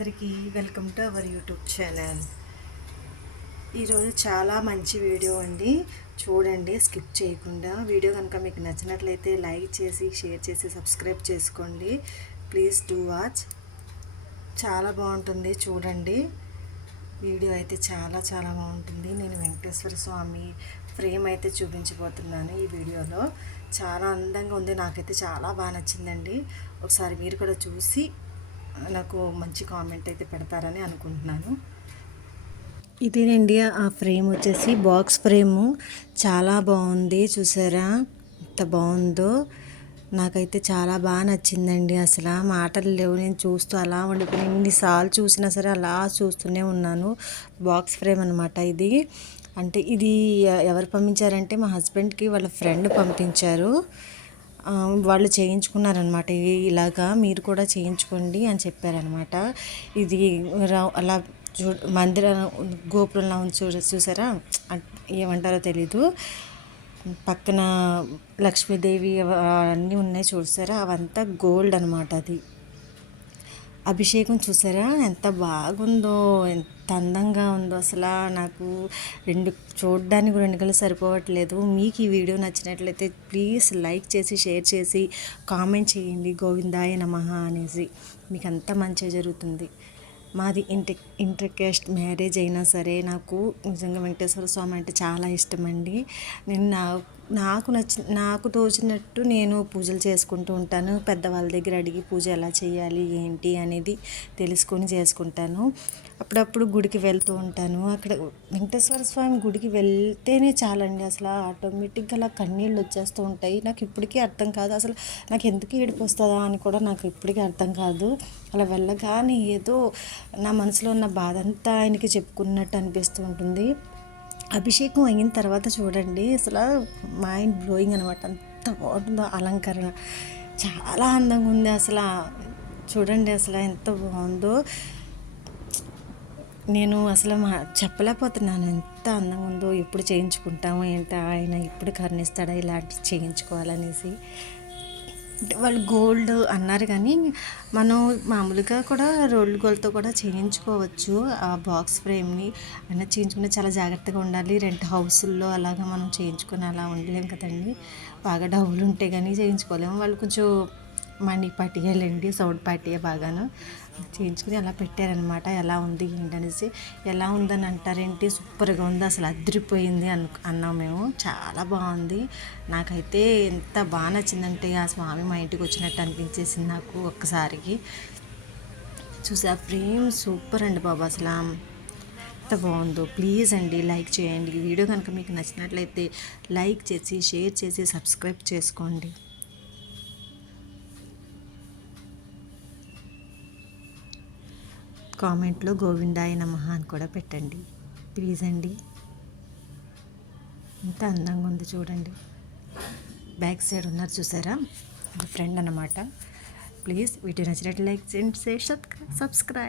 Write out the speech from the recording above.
అందరికీ welcome to our YouTube channel. ఈరోజు చాలా మంచి వీడియో అండి, చూడండి స్కిప్ చేయకుండా. వీడియో కనుక మీకు నచ్చినట్లయితే లైక్ చేసి షేర్ చేసి సబ్స్క్రైబ్ చేసుకోండి. Please do watch. చాలా బాగుంటుంది, చూడండి. వీడియో అయితే చాలా చాలా బాగుంటుంది. నేను వెంకటేశ్వర స్వామి ఫ్రేమ్ అయితే చూపించబోతున్నాను ఈ వీడియోలో. చాలా అందంగా ఉంది, నాకైతే చాలా బాగా నచ్చిందండి. ఒకసారి మీరు కూడా చూసి నాకు మంచి కామెంట్ అయితే పెడతారని అనుకుంటున్నాను. ఇదేనండి ఆ ఫ్రేమ్ వచ్చేసి బాక్స్ ఫ్రేము. చాలా బాగుంది, చూసారా ఎంత బాగుందో. నాకైతే చాలా బాగా నచ్చిందండి. అసలు మాటలు లేవు, నేను చూస్తూ అలా ఉండిపోయి ఎన్నిసార్లు చూసినా సరే అలా చూస్తూనే ఉన్నాను. బాక్స్ ఫ్రేమ్ అనమాట ఇది. అంటే ఇది ఎవరు పంపించారంటే మా హస్బెండ్కి వాళ్ళ ఫ్రెండ్ పంపించారు. వాళ్ళు చేయించుకున్నారనమాట. ఇలాగా మీరు కూడా చేయించుకోండి అని చెప్పారనమాట. ఇది అలా మందిర గోపురంలో చూసారా, ఏమంటారో తెలీదు. పక్కన లక్ష్మీదేవి అన్నీ ఉన్నాయి చూసారా, అవంతా గోల్డ్ అనమాట. అది అభిషేకం చూసారా ఎంత బాగుందో, ఎంత అందంగా ఉందో. అసలు నాకు చూడడానికి 2 కళ్ళు సరిపోవట్లేదు. మీకు ఈ వీడియో నచ్చినట్లయితే ప్లీజ్ లైక్ చేసి షేర్ చేసి కామెంట్ చేయండి గోవిందాయ నమః అనేసి. మీకు అంతా మంచిగా జరుగుతుంది. మాది ఇంటర్ కాస్ట్ మ్యారేజ్ అయినా సరే నాకు నిజంగా వెంకటేశ్వర స్వామి అంటే చాలా ఇష్టమండి. నేను నాకు తోచినట్టు నేను పూజలు చేసుకుంటూ ఉంటాను. పెద్దవాళ్ళ దగ్గర అడిగి పూజ ఎలా చేయాలి ఏంటి అనేది తెలుసుకొని చేసుకుంటాను. అప్పుడప్పుడు గుడికి వెళ్తూ ఉంటాను. అక్కడ వెంకటేశ్వర స్వామి గుడికి వెళ్తేనే చాలండి, అసలు ఆటోమేటిక్గా అలా కన్నీళ్ళు వచ్చేస్తూ ఉంటాయి. నాకు ఇప్పటికీ అర్థం కాదు, అసలు నాకు ఎందుకు ఏడుపు వస్తుందా అని కూడా నాకు ఇప్పటికీ అర్థం కాదు. అలా వెళ్ళగానే ఏదో నా మనసులో ఉన్న బాధ అంతా ఆయనకి చెప్పుకున్నట్టు అనిపిస్తూ ఉంటుంది. అభిషేకం అయిన తర్వాత చూడండి, అసలు మైండ్ బ్లోయింగ్ అనమాట. అంత బాగుంటుందో అలంకరణ, చాలా అందంగా ఉంది. అసలు చూడండి అసలు ఎంత బాగుందో. నేను అసలు చెప్పలేకపోతున్నాను ఎంత అందంగా ఉందో. ఎప్పుడు చేయించుకుంటాము ఏంటో, ఆయన ఎప్పుడు కరుణిస్తాడా ఇలాంటివి చేయించుకోవాలనేసి. వాళ్ళు గోల్డ్ అన్నారు కానీ మనం మామూలుగా కూడా రోల్డ్ గోల్డ్తో కూడా చేయించుకోవచ్చు. ఆ బాక్స్ ఫ్రేమ్ని అయినా చేయించుకుని చాలా జాగ్రత్తగా ఉండాలి. రెంట్ హౌసుల్లో అలాగా మనం చేయించుకొని అలా ఉండలేము కదండి. బాగా డబ్బులు ఉంటే కానీ చేయించుకోలేము. వాళ్ళు కొంచెం మనీ పట్టియాలండి, సౌండ్ పట్టియా బాగాను చేయించుకుని అలా పెట్టారనమాట. ఎలా ఉంది ఏంటనేసి. ఎలా ఉందని అంటారేంటి, సూపర్గా ఉంది, అసలు అదిరిపోయింది అన్నాం మేము. చాలా బాగుంది. నాకైతే ఎంత బాగా నచ్చిందంటే ఆ స్వామి మా ఇంటికి వచ్చినట్టు అనిపించేసింది నాకు ఒక్కసారికి. చూసా ఫ్రేమ్ సూపర్ అండి బాబా, అసలు ఎంత బాగుందో. ప్లీజ్ అండి లైక్ చేయండి. ఈ వీడియో కనుక మీకు నచ్చినట్లయితే లైక్ చేసి షేర్ చేసి సబ్స్క్రైబ్ చేసుకోండి. కామెంట్లో గోవిందాయ నమః అని కూడా పెట్టండి ప్లీజ్ అండి. ఎంత అందంగా ఉంది చూడండి. బ్యాక్ సైడ్ ఉన్నారు చూసారా, ఫ్రెండ్ అన్నమాట. ప్లీజ్ వీడియో నచ్చినట్టు లైక్ చేయండి, సబ్స్క్రైబ్.